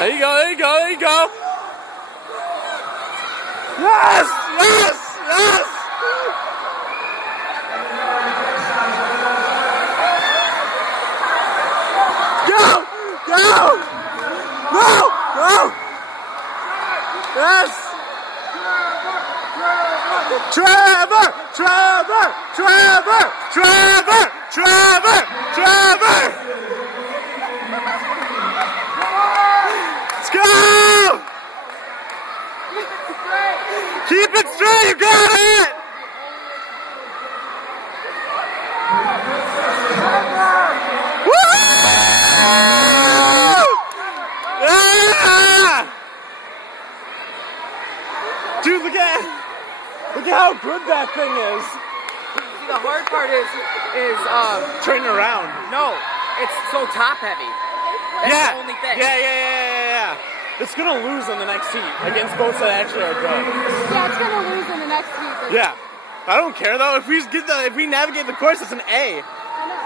There you go, there you go, there you go. Yes, yes, yes. Go, go. No, no. Yes. Trevor, Trevor, Trevor, Trevor, Trevor, Trevor. Let's go. Keep it straight, you got it! Woo! Yeah! Dude, look at how good that thing is. See, the hard part is turning around. No, it's so top heavy. That's the only thing. Yeah. It's gonna lose in the next heat against boats that actually are good. Yeah, it's gonna lose in the next heat. Yeah, I don't care though. If we navigate the course, it's an A. I know.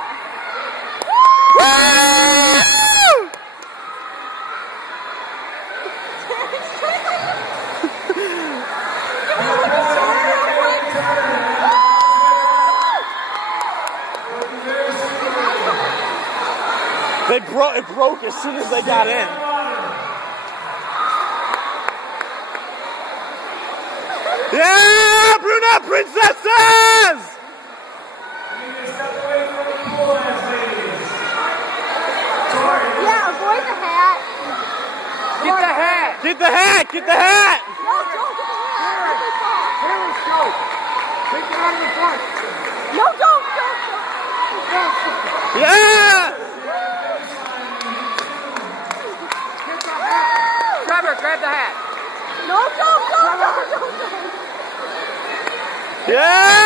It broke as soon as they got in. Yeah, brunette princesses! Yeah, avoid the hat. Get the hat! Get the hat! Get the hat! No, don't get the hat. Harris, go! Take it out of the front! No, don't. Yeah! Trevor, grab the hat! No, don't. Yeah!